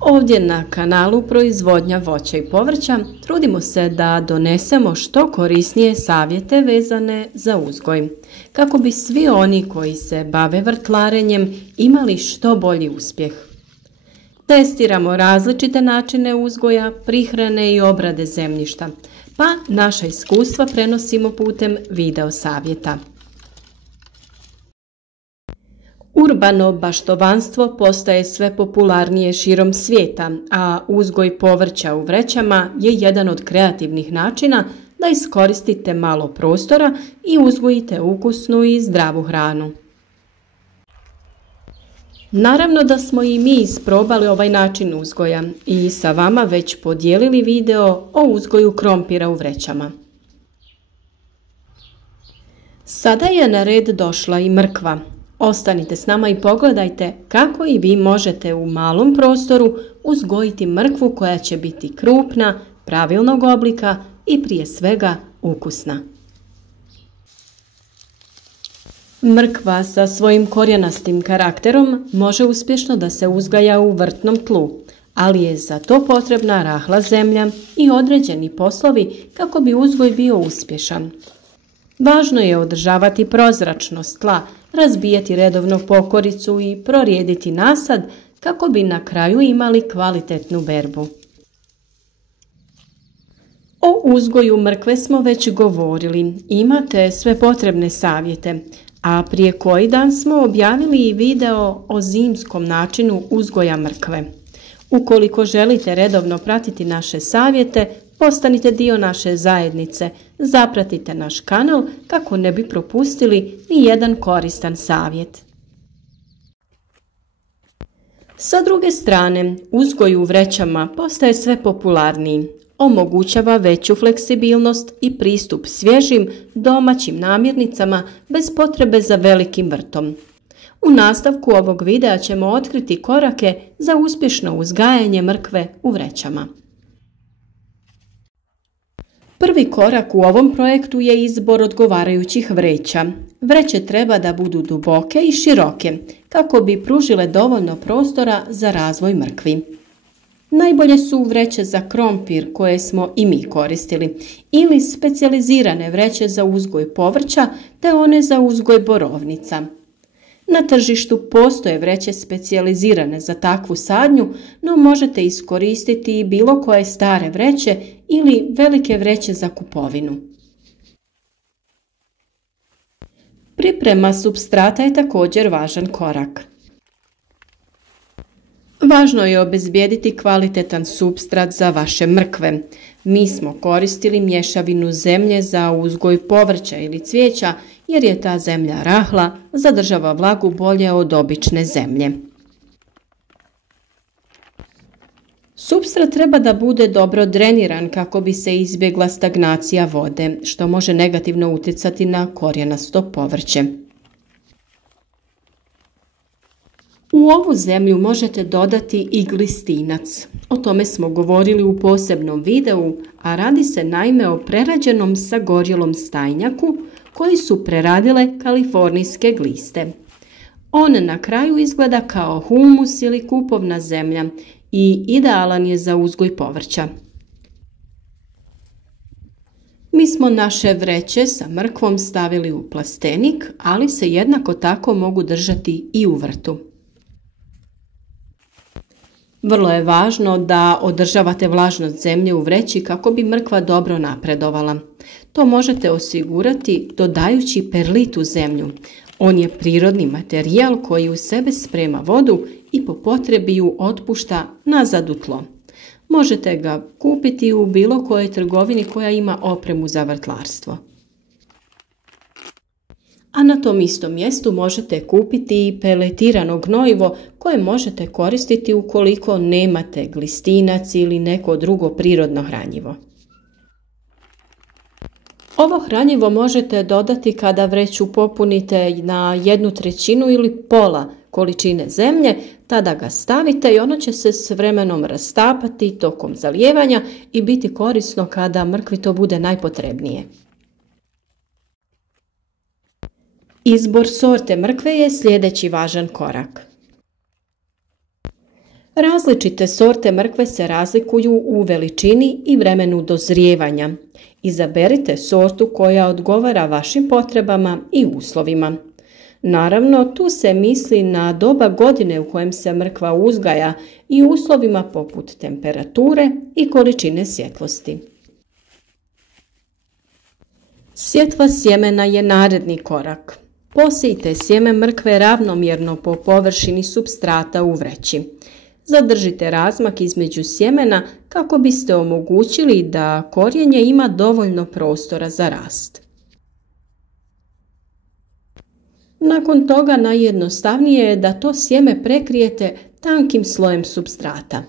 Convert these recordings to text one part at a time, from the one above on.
Ovdje na kanalu Proizvodnja voća i povrća trudimo se da donesemo što korisnije savjete vezane za uzgoj, kako bi svi oni koji se bave vrtlarenjem imali što bolji uspjeh. Testiramo različite načine uzgoja, prihrane i obrade zemljišta, pa naša iskustva prenosimo putem video savjeta. Urbano baštovanstvo postaje sve popularnije širom svijeta, a uzgoj povrća u vrećama je jedan od kreativnih načina da iskoristite malo prostora i uzgojite ukusnu i zdravu hranu. Naravno da smo i mi isprobali ovaj način uzgoja i sa vama već podijelili video o uzgoju krompira u vrećama. Sada je na red došla i mrkva. Ostanite s nama i pogledajte kako i vi možete u malom prostoru uzgojiti mrkvu koja će biti krupna, pravilnog oblika i prije svega ukusna. Mrkva sa svojim korijenastim karakterom može uspješno da se uzgaja u vrtnom tlu, ali je za to potrebna rahla zemlja i određeni poslovi kako bi uzgoj bio uspješan. Važno je održavati prozračnost tla, razbijati redovno pokoricu i prorijediti nasad kako bi na kraju imali kvalitetnu berbu. O uzgoju mrkve smo već govorili, imate sve potrebne savjete, a prije koji dan smo objavili i video o zimskom načinu uzgoja mrkve. Ukoliko želite redovno pratiti naše savjete, postanite dio naše zajednice, zapratite naš kanal kako ne bi propustili ni jedan koristan savjet. Sa druge strane, uzgoj u vrećama postaje sve popularniji, omogućava veću fleksibilnost i pristup svježim domaćim namirnicama bez potrebe za velikim vrtom. U nastavku ovog videa ćemo otkriti korake za uspješno uzgajanje mrkve u vrećama. Prvi korak u ovom projektu je izbor odgovarajućih vreća. Vreće treba da budu duboke i široke, kako bi pružile dovoljno prostora za razvoj mrkvi. Najbolje su vreće za krompir koje smo i mi koristili, ili specijalizirane vreće za uzgoj povrća te one za uzgoj borovnica. Na tržištu postoje vreće specijalizirane za takvu sadnju, no možete iskoristiti i bilo koje stare vreće ili velike vreće za kupovinu. Priprema supstrata je također važan korak. Važno je obezbijediti kvalitetan supstrat za vaše mrkve. Mi smo koristili mješavinu zemlje za uzgoj povrća ili cvijeća jer je ta zemlja rahla, zadržava vlagu bolje od obične zemlje. Supstrat treba da bude dobro dreniran kako bi se izbjegla stagnacija vode, što može negativno utjecati na korijenasto povrće. U ovu zemlju možete dodati i glistinac. O tome smo govorili u posebnom videu, a radi se naime o prerađenom sagorjelom stajnjaku koji su preradile kalifornijske gliste. On na kraju izgleda kao humus ili kupovna zemlja i idealan je za uzgoj povrća. Mi smo naše vreće sa mrkvom stavili u plastenik, ali se jednako tako mogu držati i u vrtu. Vrlo je važno da održavate vlažnost zemlje u vreći kako bi mrkva dobro napredovala. To možete osigurati dodajući perlit u zemlju. On je prirodni materijal koji u sebe sprema vodu i po potrebi ju otpušta nazad u tlo. Možete ga kupiti u bilo kojoj trgovini koja ima opremu za vrtlarstvo. A na tom istom mjestu možete kupiti i peletirano gnojivo koje možete koristiti ukoliko nemate glistinac ili neko drugo prirodno hranjivo. Ovo hranjivo možete dodati kada vreću popunite na 1/3 ili pola količine zemlje, tada ga stavite i ono će se s vremenom rastapati tokom zalijevanja i biti korisno kada mrkvi to bude najpotrebnije. Izbor sorte mrkve je sljedeći važan korak. Različite sorte mrkve se razlikuju u veličini i vremenu dozrijevanja. Izaberite sortu koja odgovara vašim potrebama i uslovima. Naravno, tu se misli na doba godine u kojem se mrkva uzgaja i uslovima poput temperature i količine svjetlosti. Sjetva sjemena je naredni korak. Posijte sjeme mrkve ravnomjerno po površini supstrata u vreći. Zadržite razmak između sjemena kako biste omogućili da korijenje ima dovoljno prostora za rast. Nakon toga najjednostavnije je da to sjeme prekrijete tankim slojem supstrata.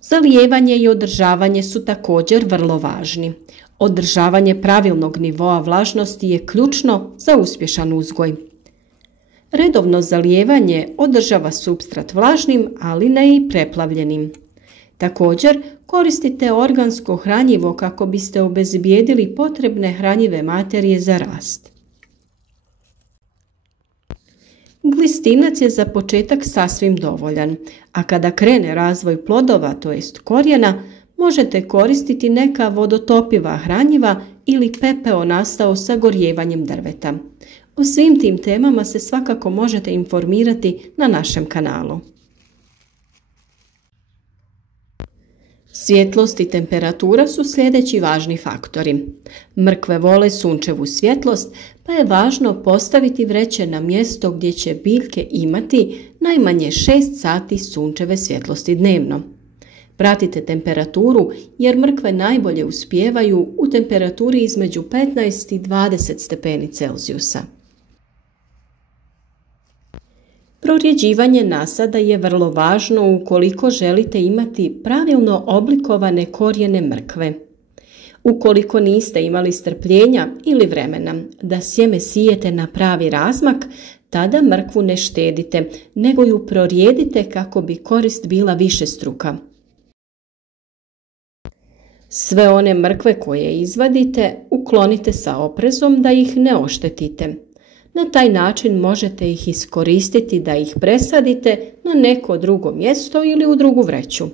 Zalijevanje i održavanje su također vrlo važni. Održavanje pravilnog nivoa vlažnosti je ključno za uspješan uzgoj. Redovno zalijevanje održava supstrat vlažnim, ali ne i preplavljenim. Također, koristite organsko hranjivo kako biste obezbijedili potrebne hranjive materije za rast. Glistinac je za početak sasvim dovoljan, a kada krene razvoj plodova, to jest korijena, možete koristiti neka vodotopiva hranjiva ili pepeo nastao sa gorjevanjem drveta. O svim tim temama se svakako možete informirati na našem kanalu. Svjetlost i temperatura su sljedeći važni faktori. Mrkve vole sunčevu svjetlost, pa je važno postaviti vreće na mjesto gdje će biljke imati najmanje 6 sati sunčeve svjetlosti dnevno. Pratite temperaturu jer mrkve najbolje uspijevaju u temperaturi između 15 i 20 stepeni Celzijusa. Prorjeđivanje nasada je vrlo važno ukoliko želite imati pravilno oblikovane korijene mrkve. Ukoliko niste imali strpljenja ili vremena da sjeme sijete na pravi razmak, tada mrkvu ne štedite, nego ju prorijedite kako bi korist bila višestruka. Sve one mrkve koje izvadite uklonite sa oprezom da ih ne oštetite. Na taj način možete ih iskoristiti da ih presadite na neko drugo mjesto ili u drugu vreću.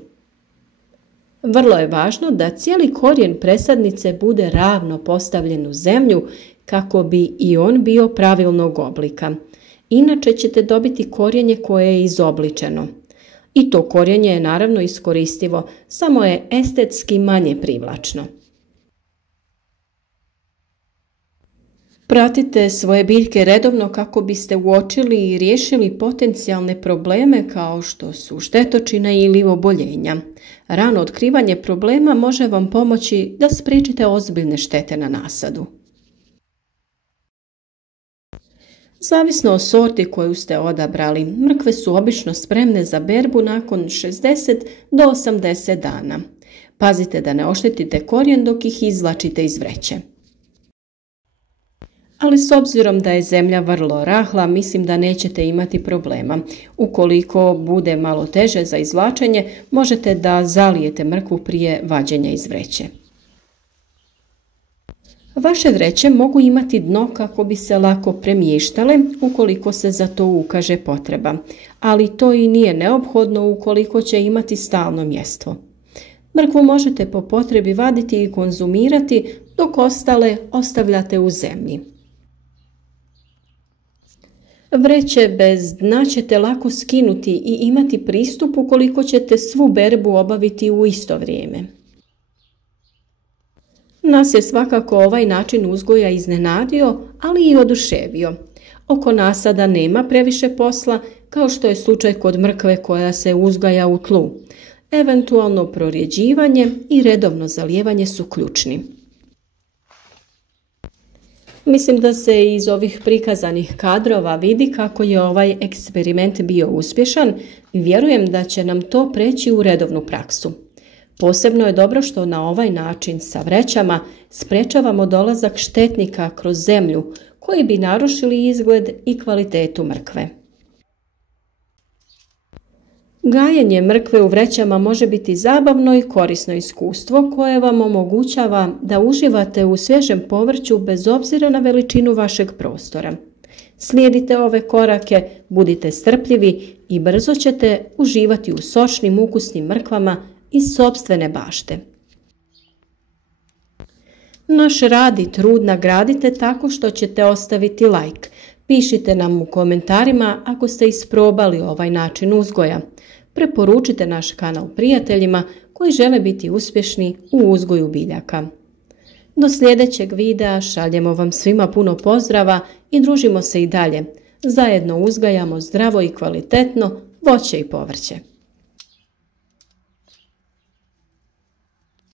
Vrlo je važno da cijeli korijen presadnice bude ravno postavljen u zemlju kako bi i on bio pravilnog oblika. Inače ćete dobiti korijenje koje je izobličeno. I to korijenje je naravno iskoristivo, samo je estetski manje privlačno. Pratite svoje biljke redovno kako biste uočili i riješili potencijalne probleme kao što su štetočine ili oboljenja. Rano otkrivanje problema može vam pomoći da spriječite ozbiljne štete na nasadu. Zavisno o sorti koju ste odabrali, mrkve su obično spremne za berbu nakon 60 do 80 dana. Pazite da ne oštetite korijen dok ih izvlačite iz vreće. Ali s obzirom da je zemlja vrlo rahla, mislim da nećete imati problema. Ukoliko bude malo teže za izvlačenje, možete da zalijete mrkvu prije vađenja iz vreće. Vaše vreće mogu imati dno kako bi se lako premještale ukoliko se za to ukaže potreba, ali to i nije neophodno ukoliko će imati stalno mjesto. Mrkvu možete po potrebi vaditi i konzumirati, dok ostale ostavljate u zemlji. Vreće bez dna ćete lako skinuti i imati pristup ukoliko ćete svu berbu obaviti u isto vrijeme. Nas je svakako ovaj način uzgoja iznenadio, ali i oduševio. Oko nasada nema previše posla, kao što je slučaj kod mrkve koja se uzgaja u tlu. Eventualno prorjeđivanje i redovno zalijevanje su ključni. Mislim da se iz ovih prikazanih kadrova vidi kako je ovaj eksperiment bio uspješan i vjerujem da će nam to preći u redovnu praksu. Posebno je dobro što na ovaj način sa vrećama sprečavamo dolazak štetnika kroz zemlju koji bi narušili izgled i kvalitetu mrkve. Gajenje mrkve u vrećama može biti zabavno i korisno iskustvo koje vam omogućava da uživate u svježem povrću bez obzira na veličinu vašeg prostora. Slijedite ove korake, budite strpljivi i brzo ćete uživati u sočnim ukusnim mrkvama iz sopstvene bašte. Naš rad i trud nagradite tako što ćete ostaviti like. Pišite nam u komentarima ako ste isprobali ovaj način uzgoja. Preporučite naš kanal prijateljima koji žele biti uspješni u uzgoju biljaka. Do sljedećeg videa šaljemo vam svima puno pozdrava i družimo se i dalje. Zajedno uzgajamo zdravo i kvalitetno voće i povrće.